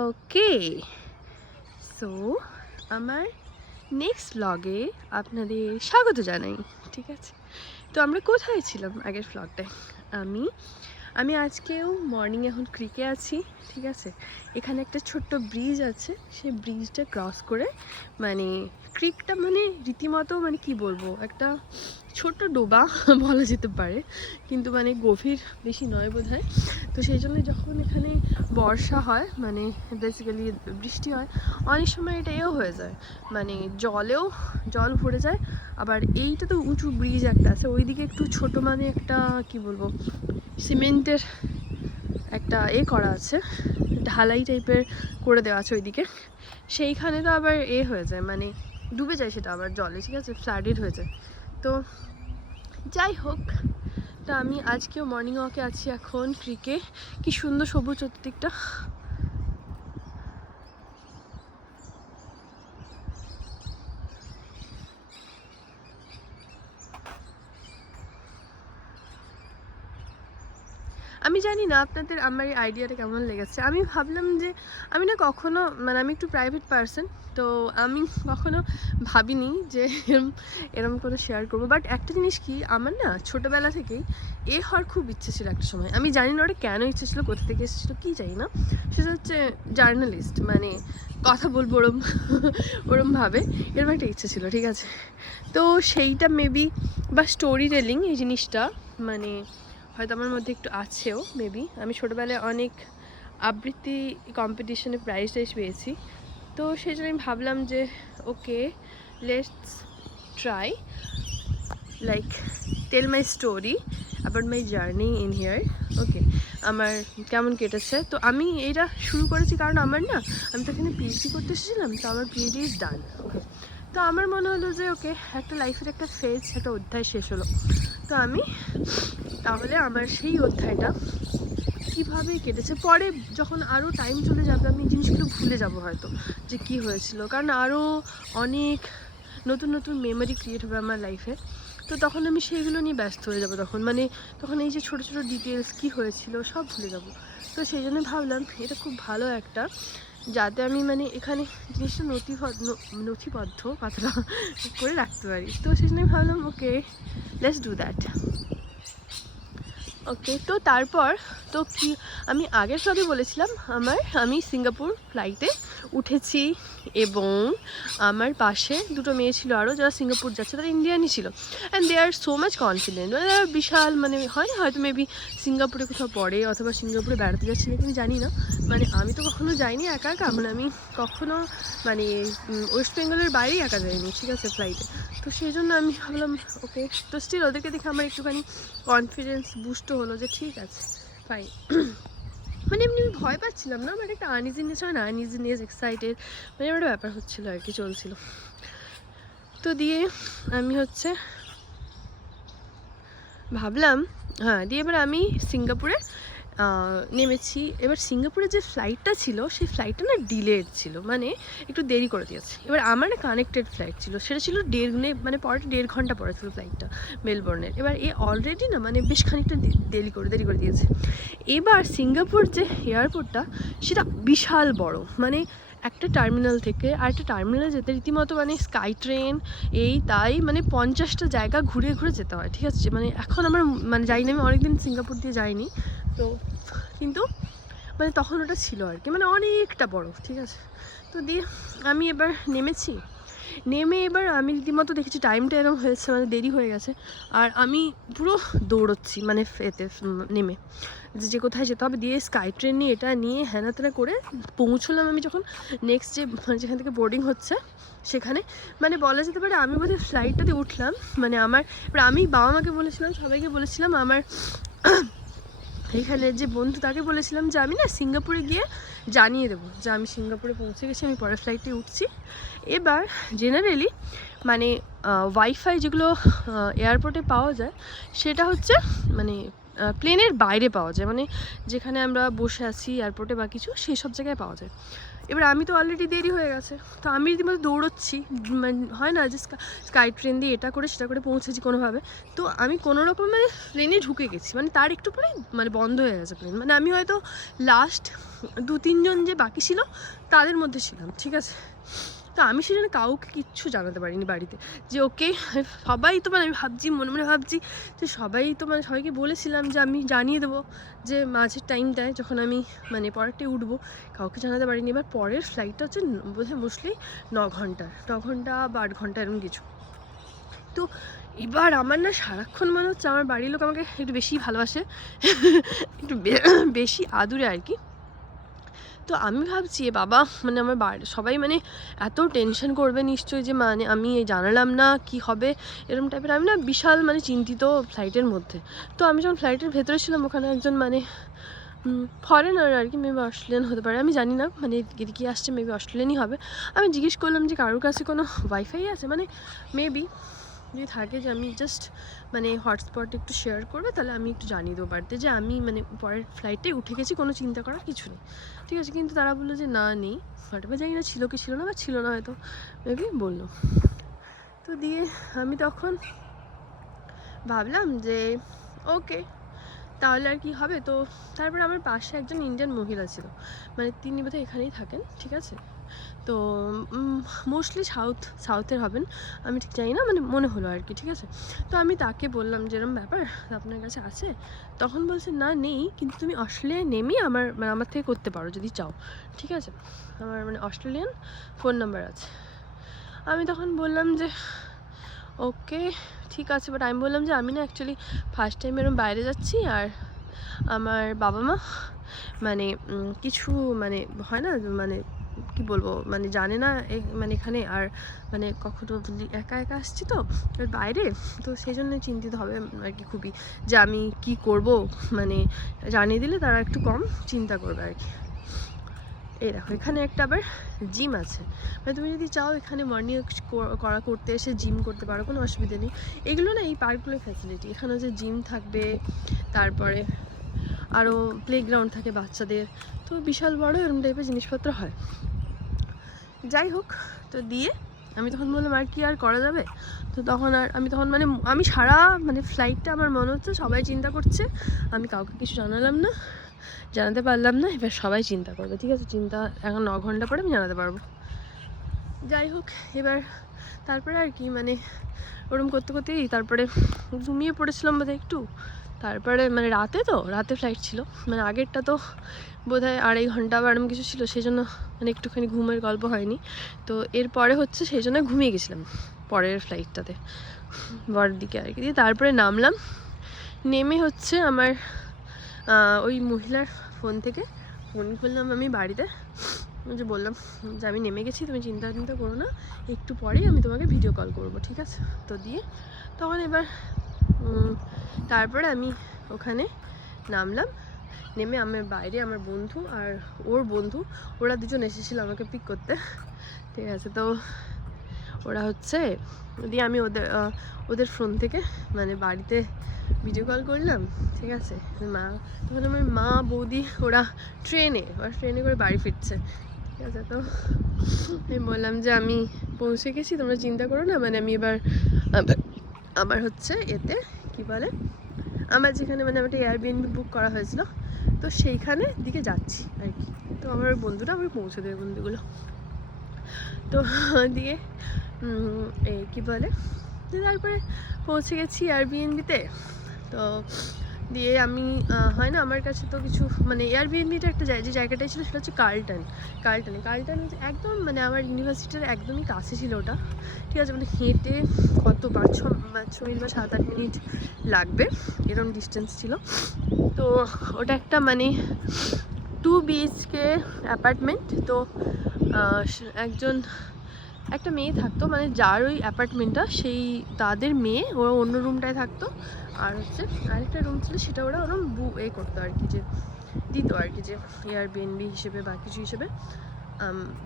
ওকে, so আমার next ব্লগে আপনাদের স্বাগত জানাই। ঠিক আছে, তো আমরা কোথায় ছিলাম আগের ব্লগটায়? আমি আমি আজকেও মর্নিং এখন ক্রিকে আছি। ঠিক আছে, এখানে একটা ছোট্ট ব্রিজ আছে, সেই ব্রিজটা ক্রস করে মানে ক্রিকটা মানে রীতিমতো মানে কি বলবো, একটা ছোট্ট ডোবা বলা যেতে পারে, কিন্তু মানে গভীর বেশি নয় বোধহয়। তো সেই জন্য যখন এখানে বর্ষা হয় মানে বেসিক্যালি বৃষ্টি হয়, অনেক সময় এটা এও হয়ে যায়, মানে জল ভরে যায়। আবার এইটা তো উঁচু ব্রিজ একটা আছে, ওইদিকে একটু ছোট মানে একটা কি বলবো সিমেন্টের একটা করা আছে, ঢালাই টাইপের করে দেওয়া আছে ওইদিকে, সেইখানে তো আবার হয়ে যায় মানে ডুবে যায় সেটা আবার জলে। ঠিক আছে, ফ্লাডেড হয়ে যায়। তো যাই হোক, তা আমি আজকেও মর্নিং ওয়াকে আছি এখন ক্রিকে। কি সুন্দর সবুজ চতুর্দিকটা। আমি জানি না আপনাদের আমার এই আইডিয়াটা কেমন লেগেছে। আমি ভাবলাম যে আমি না কখনো মানে আমি একটু প্রাইভেট পারসন, তো আমি কখনো ভাবিনি যে এরম করে শেয়ার করবো। বাট একটা জিনিস কি, আমার না ছোটোবেলা থেকেই হওয়ার খুব ইচ্ছে ছিল একটা সময়। আমি জানি না ওটা কেন ইচ্ছে ছিল, কোথা থেকে এসেছিলো কী জানি না। সেটা হচ্ছে জার্নালিস্ট, মানে কথা বলবো ওরমভাবে, এরকম একটা ইচ্ছে ছিল। ঠিক আছে, তো সেইটা মেবি বা স্টোরি টেলিং এই জিনিসটা মানে হয়তো আমার মধ্যে একটু আছেও মেবি। আমি ছোটোবেলায় অনেক আবৃত্তি কম্পিটিশনে প্রাইজ পেয়েছি, তো সেই জন্য আমি ভাবলাম যে okay, let's try like tell my story about my journey in here. Okay, আমার কেমন কেটেছে। তো আমি এটা শুরু করেছি কারণ আমি তো এখানে পিএইচডি করতে এসেছিলাম, তো আমার পিএইচডি ইজ ডান। ওকে, তো আমার মনে হলো যে ওকে, একটা লাইফের একটা ফেজ, একটা অধ্যায় শেষ হলো। তো আমি তাহলে আমার সেই অধ্যায়টা কীভাবে কেটেছে, পরে যখন আরও টাইম চলে যাবে আমি জিনিসগুলো ভুলে যাব হয়তো যে কী হয়েছিল, কারণ আরও অনেক নতুন নতুন মেমোরি ক্রিয়েট হবে আমার লাইফে। তো তখন আমি সেইগুলো নিয়ে ব্যস্ত হয়ে যাবো, তখন এই যে ছোটো ছোটো ডিটেলস কী হয়েছিল সব ভুলে যাব। তো সেই জন্য ভাবলাম এটা খুব ভালো একটা, যাতে আমি মানে এখানে জিনিসটা নথিবদ্ধ কথাটা করে রাখতে পারি। তো সেই জন্য ভাবলাম ওকে, লেটস ডু দ্যাট। ওকে, তো তারপর তো কি আমি আগের ব্লগে বলেছিলাম আমি সিঙ্গাপুর ফ্লাইটে উঠেছি, এবং আমার পাশে দুটো মেয়ে ছিল আরও, যারা সিঙ্গাপুর যাচ্ছে, তারা ইন্ডিয়ানই ছিল। And they are so much confident, মানে তারা বিশাল মানে হয় না হয়তো মেবি সিঙ্গাপুরে কোথাও পড়ে অথবা সিঙ্গাপুরে বেড়াতে যাচ্ছে নাকি আমি জানি না। মানে আমি তো কখনো যাইনি একা একা, মানে আমি কখনো মানে ওয়েস্ট বেঙ্গলের বাইরেই একা যাইনি। ঠিক আছে, ফ্লাইটে। তো সেই জন্য আমি ভাবলাম ওকে, তো স্টিল ওদেরকে দেখে আমার একটুখানি কনফিডেন্স বুস্ট হলো যে ঠিক আছে ফাইন। মানে এমনি ভয় পাচ্ছিলাম না, বাট একটা আনইজিনেস হয় না, আনইজিনেস এক্সাইটেড মানে একটা ব্যাপার হচ্ছিলো আর কি, চলছিল। তো দিয়ে আমি হচ্ছে ভাবলাম দিয়ে এবার আমি সিঙ্গাপুরে নেমেছি। এবার সিঙ্গাপুরে যে ফ্লাইটটা ছিল সেই ফ্লাইটটা না ডিলেড ছিল, মানে একটু দেরি করে দিয়েছে। এবার আমার না কানেক্টেড ফ্লাইট ছিল, সেটা ছিল মানে পরে 1.5 ঘন্টা পরে ছিল ফ্লাইটটা মেলবোর্নের। এবার অলরেডি না মানে বেশ খানিকটা দেরি করে দিয়েছে। এবার সিঙ্গাপুর যে এয়ারপোর্টটা সেটা বিশাল বড়, মানে একটা টার্মিনাল থেকে আরেকটা টার্মিনালে যেতে রীতিমতো মানে স্কাই ট্রেন তাই মানে 50টা জায়গা ঘুরে ঘুরে যেতে হয়। ঠিক আছে, মানে এখন আমার মানে যাইনি, আমি অনেকদিন সিঙ্গাপুর দিয়ে যাইনি, তো কিন্তু মানে তখন ওটা ছিল আর কি, মানে অনেকটা বড়। ঠিক আছে, তো দিয়ে আমি এবার নেমে এবার আমি রীতিমতো দেখেছি টাইমটা এরকম হয়েছে, মানে দেরি হয়ে গেছে। আর আমি পুরো দৌড়চ্ছি মানে নেমে যে কোথায় যেতে হবে, দিয়ে স্কাই ট্রেন নিয়ে এটা নিয়ে হ্যানা ত্যানা করে পৌঁছলাম আমি যখন নেক্সট যেখান থেকে বোর্ডিং হচ্ছে সেখানে। মানে বলা যেতে পারে আমি বোধহয় ফ্লাইটটাতে উঠলাম, মানে এবার আমি বাবা মাকে বলেছিলাম, সবাইকে বলেছিলাম, আমার এখানে যে বন্ধু তাকে বলেছিলাম যে আমি না সিঙ্গাপুরে গিয়ে জানিয়ে দেবো যে আমি সিঙ্গাপুরে পৌঁছে গেছি, আমি পরের ফ্লাইটে উঠছি। এবার জেনারেলি মানে ওয়াইফাই যেগুলো এয়ারপোর্টে পাওয়া যায় সেটা হচ্ছে মানে প্লেনের বাইরে পাওয়া যায়, মানে যেখানে আমরা বসে আছি এয়ারপোর্টে বা কিছু সেই সব জায়গায় পাওয়া যায়। এবার আমি তো অলরেডি দেরি হয়ে গেছে, তো আমি রীতিমতো দৌড়চ্ছি, মানে হয় না যে স্কাই ট্রেন দিয়ে এটা করে সেটা করে পৌঁছেছি কোনোভাবে। তো আমি কোনো রকমে প্লেনে ঢুকে গেছি, মানে তার একটু পরে মানে বন্ধ হয়ে গেছে প্লেন, মানে আমি হয়তো লাস্ট 2-3 জন যে বাকি ছিল তাদের মধ্যে ছিলাম, ঠিক আছে। তো আমি সেখানে কাউকে কিচ্ছু জানাতে পারিনি বাড়িতে যে ওকে। সবাই তো মানে আমি ভাবছি মনে মনে ভাবছি যে সবাই তো মানে সবাইকে বলেছিলাম যে আমি জানিয়ে দেবো যে মাঝের টাইমটায় যখন আমি মানে পরেরটায় উঠবো, কাউকে জানাতে পারিনি। এবার পরের ফ্লাইটটা হচ্ছে বোধহয় মোস্টলি 9 ঘন্টা বা 8 ঘন্টা এরকম কিছু। তো এবার আমার না সারাক্ষণ মনে হচ্ছে আমার বাড়ির লোক আমাকে একটু বেশি ভালোবাসে, একটু বেশি আদুরে আর কি। তো আমি ভাবছি বাবা মানে আমার সবাই মানে এত টেনশন করবে নিশ্চয়ই যে মানে আমি জানালাম না কি হবে এরকম টাইপের। আমি না বিশাল মানে চিন্তিত ফ্লাইটের মধ্যে। তো আমি যখন ফ্লাইটের ভেতরে ছিলাম ওখানে একজন মানে ফরেনার আর কি, মেবি অস্ট্রেলিয়ান হতে পারে, আমি জানি না, মানে এদিকে আসছে মেবি অস্ট্রেলিয়ানই হবে। আমি জিজ্ঞেস করলাম যে কারোর কাছে কোনো ওয়াইফাই আছে, মানে মেবি যদি থাকে যে আমি জাস্ট মানে হটস্পট একটু শেয়ার করবে তাহলে আমি একটু জানিয়ে দেবো বাড়িতে যে আমি মানে পরের ফ্লাইটে উঠে গেছি, কোনো চিন্তা করার কিছু নেই, ঠিক আছে। কিন্তু তারা বললো যে না নেই, হয়তো জানি না ছিল কি ছিল না, বা ছিল না হয়তো, মেবি বললো। তো দিয়ে আমি তখন ভাবলাম যে ওকে তাহলে আর কি হবে। তো তারপরে আমার পাশে একজন ইন্ডিয়ান মহিলা ছিল, মানে তিনি বোধহয় এখানেই থাকেন, ঠিক আছে। তো মোস্টলি সাউথের হবেন, আমি ঠিক জানি না, মানে মনে হলো আর কি, ঠিক আছে। তো আমি তাকে বললাম যেরকম ব্যাপার আপনার কাছে আছে, তখন বলছে না নেই, কিন্তু তুমি অস্ট্রেলিয়ায় নেমে আমার থেকে করতে পারো যদি চাও, ঠিক আছে। আমার মানে অস্ট্রেলিয়ান ফোন নাম্বার আছে। আমি তখন বললাম যে ওকে ঠিক আছে, বাট আমি বললাম যে আমি না অ্যাকচুয়ালি ফার্স্ট টাইম এরকম বাইরে যাচ্ছি, আর আমার বাবা মা মানে কিছু মানে হয় না মানে কি বলবো মানে জানে না মানে এখানে, আর মানে কখনো একা একা আসছি তো বাইরে, তো সেই জন্য চিন্তিত হবে আর কি খুবই, যে আমি কি করব, মানে জানিয়ে দিলে তারা একটু কম চিন্তা করবে আর কি। এই দেখো এখানে একটা আবার জিম আছে, মানে তুমি যদি চাও এখানে মর্নিং করতে এসে জিম করতে পারো, কোনো অসুবিধা নেই। এগুলো না এই পার্কগুলোর ফ্যাসিলিটি, এখানে যে জিম থাকবে, তারপরে আরও প্লেগ্রাউন্ড থাকে বাচ্চাদের, তো বিশাল বড় এরকম টাইপের জিনিসপত্র হয়। যাই হোক, তো দিয়ে আমি তখন বললাম আর কি আর করা যাবে। তো তখন আর আমি সারা মানে ফ্লাইটটা আমার মনে হচ্ছে সবাই চিন্তা করছে, আমি কাউকে কিছু জানাতে পারলাম না, এবার সবাই চিন্তা করবে, ঠিক আছে। চিন্তা এখন 9 ঘন্টা পরে আমি জানাতে পারবো। যাই হোক এবার তারপরে আর কি মানে ওরম করতে করতেই তারপরে ঘুমিয়ে পড়েছিলাম বোধহয় একটু। তারপরে মানে রাতে ফ্লাইট ছিল, মানে আগেরটা তো বোধহয় 2.5 ঘন্টা বা এরকম কিছু ছিল, সেই জন্য মানে একটুখানি ঘুমের গল্প হয়নি। তো এরপরে হচ্ছে সেই জন্য ঘুমিয়ে গেছিলাম পরের ফ্লাইটটাতে বড়ের দিকে আর কি। দিয়ে তারপরে নামলাম, নেমে হচ্ছে আমার ওই মহিলার ফোন থেকে ফোন করলাম আমি বাড়িতে, যে বললাম যে আমি নেমে গেছি, তুমি চিন্তা করো না, একটু পরেই আমি তোমাকে ভিডিও কল করবো, ঠিক আছে। তো দিয়ে তখন এবার তারপরে আমি ওখানে নামলাম, নেমে আমার বাইরে আমার বন্ধু আর ওর বন্ধু, ওরা দুজন এসেছিলো আমাকে পিক করতে, ঠিক আছে। তো ওরা হচ্ছে দিয়ে আমি ওদের ফোন থেকে মানে বাড়িতে ভিডিও কল করলাম, ঠিক আছে। তখন আমার মা বৌদি ওরা ট্রেনে করে বাড়ি ফিরছে, ঠিক আছে। তো আমি বললাম যে আমি পৌঁছে গেছি, তোমরা চিন্তা করো না, মানে আমি এবার আমার হচ্ছে এতে কি বলে আমার যেখানে মানে একটা এয়ারবিএনবি বুক করা হয়েছিল, তো সেইখানে দিকে যাচ্ছি আর কি। তো আমার বন্ধুটা আমাকে পৌঁছে দেবে বন্ধুগুলো। তো দিয়ে কি বলে তারপরে পৌঁছে গেছি এয়ারবিএনবিতে। তো দিয়ে আমি হয় না আমার কাছে তো কিছু মানে এয়ারবিএনবিটা একটা যে জায়গাটায় ছিল সেটা হচ্ছে কার্লটনে একদম মানে আমার ইউনিভার্সিটির একদমই কাছে ছিল ওটা, ঠিক আছে। মানে হেঁটে কত 5-6 মিনিট বা 7-8 মিনিট লাগবে এরকম ডিস্টেন্স ছিল। তো ওটা একটা মানে 2 BHK অ্যাপার্টমেন্ট। তো একটা মেয়ে থাকতো, মানে যার ওই অ্যাপার্টমেন্টটা সেই তাদের মেয়ে, ওরা অন্য রুমটায় থাকতো, আর হচ্ছে আরেকটা রুম ছিল সেটা ওরা ওরম করতো আর কি, যে দিত আর কি, যে এয়ারবিএনবি হিসেবে বা কিছু হিসেবে।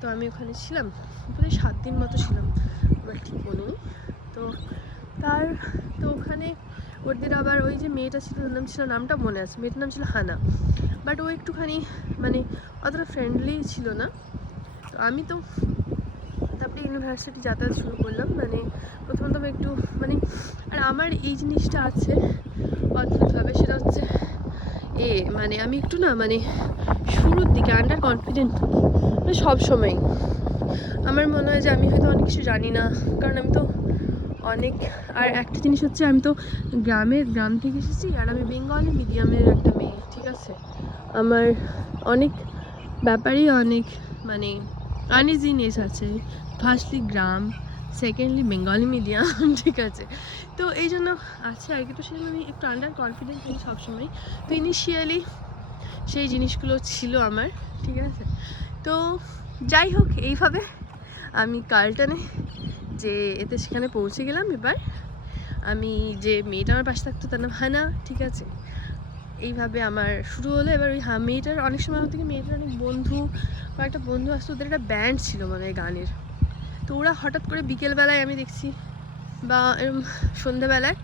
তো আমি ওখানে ছিলাম প্রায় 7 দিন মতো ছিলাম, আমার ঠিক মনে নেই। তো ওখানে ওদের আবার ওই যে মেয়েটা ছিল, নামটা মনে আছে, মেয়েটার নাম ছিল হানা, বাট ও একটুখানি মানে অতটা ফ্রেন্ডলি ছিল না। তো আমি তো তারপরে ইউনিভার্সিটি যাতায়াত শুরু করলাম, মানে প্রথমত একটু মানে আর আমার এই জিনিসটা আছে অদ্ভুতভাবে, সেটা হচ্ছে মানে আমি একটু না মানে শুরুর দিকে আন্ডার কনফিডেন্ট থাকি, মানে সবসময় আমার মনে হয় যে আমি হয়তো অনেক কিছু জানি না, কারণ আমি তো অনেক, আর একটা জিনিস হচ্ছে আমি তো গ্রাম থেকে এসেছি, আর আমি বেঙ্গলি মিডিয়ামের একটা মেয়ে, ঠিক আছে। আমার অনেক ব্যাপারেই অনেক মানে আনইজিনেস আছে। ফার্স্টলি গ্রাম, সেকেন্ডলি বেঙ্গলি মিডিয়াম, ঠিক আছে। তো এই জন্য আছে আর কি, তো সেই জন্য আমি একটু আন্ডার কনফিডেন্ট থাকি সবসময়। তো ইনিশিয়ালি সেই জিনিসগুলো ছিল আমার, ঠিক আছে। তো যাই হোক, এইভাবে আমি কালটানে যে এতে সেখানে পৌঁছে গেলাম। এবার আমি যে মেয়েটা আমার পাশে থাকতো তার নাম হানা, ঠিক আছে। এইভাবে আমার শুরু হলো। এবার ওই মেয়েটার অনেক সময় আমার থেকে মেয়েটার অনেক বন্ধু, কয়েকটা বন্ধু আসতো, ওদের একটা ব্যান্ড ছিল মানে গানের। তো ওরা হঠাৎ করে বিকেলবেলায় আমি দেখছি, বা এরকম সন্ধ্যাবেলায়,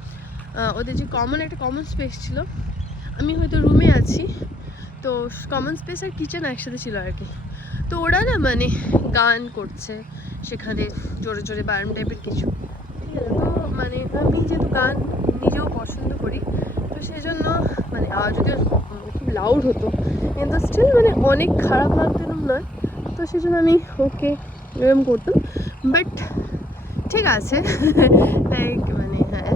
ওদের যে একটা কমন স্পেস ছিল, আমি হয়তো রুমে আছি, তো কমন স্পেস আর কিচেন একসাথে ছিল আর কি। তো ওরা না মানে গান করছে সেখানে জোরে জোরে বা এরম টাইপের কিছু, ঠিক আছে। তো মানে আমি যেহেতু গান নিজেও পছন্দ করি, তো সেই জন্য মানে আওয়াজ যদিও খুব লাউড হতো, কিন্তু স্টিল মানে অনেক খারাপ লাগতো এরকম নয়। তো সেই জন্য আমি ওকে এরকম করতাম, বাট ঠিক আছে। লাইক মানে হ্যাঁ,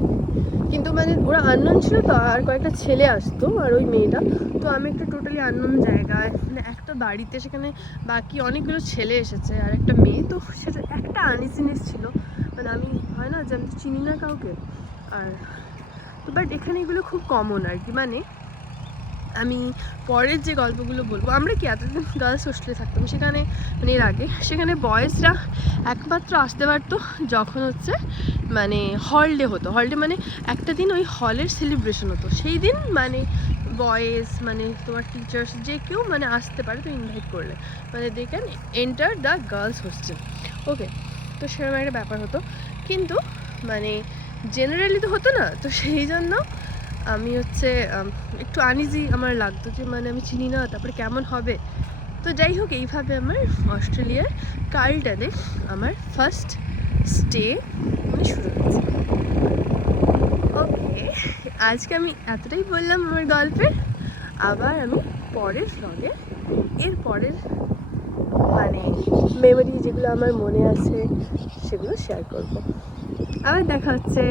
কিন্তু মানে ওরা আননোন ছিল তো, আর কয়েকটা ছেলে আসতো আর ওই মেয়েটা। তো আমি একটা টোটালি আননোন জায়গায়, মানে একটা বাড়িতে, সেখানে বাকি অনেকগুলো ছেলে এসেছে আর একটা মেয়ে, তো সেটা একটা আনইজিনেস ছিল। মানে আমি হয় না যে আমি তো চিনি না কাউকে, আর তো বাট এখানে এগুলো খুব কমন আর কি। মানে আমি পরের যে গল্পগুলো বলবো, আমরা কি এতদিন গার্লস হোস্টেলে থাকতাম, সেখানে মানে এর আগে সেখানে বয়েজরা একমাত্র আসতে পারতো যখন হচ্ছে মানে হলডে হতো। হলডে মানে একটা দিন ওই হলের সেলিব্রেশন হতো, সেই দিন মানে বয়েজ মানে তোমার টিচার্স যে কেউ মানে আসতে পারে, তো ইনভাইট করলে মানে they can enter the girls hostel, okay. তো সেরকম একটা ব্যাপার হতো, কিন্তু মানে জেনারেলি তো হতো না। তো সেই জন্য আমি হচ্ছে একটু আনইজি আমার লাগতো, যে মানে আমি চিনি না, তারপরে কেমন হবে। তো যাই হোক, এইভাবে আমার অস্ট্রেলিয়ার কার্লটানে আমার ফার্স্ট স্টে মানে শুরু হয়েছে। ওকে, আজকে আমি এতটাই বললাম আমার গল্পের। আবার আমি পরের ভ্লগে এর পরের মানে মেমোরি যেগুলো আমার মনে আছে সেগুলো শেয়ার করব। আবার দেখা হচ্ছে।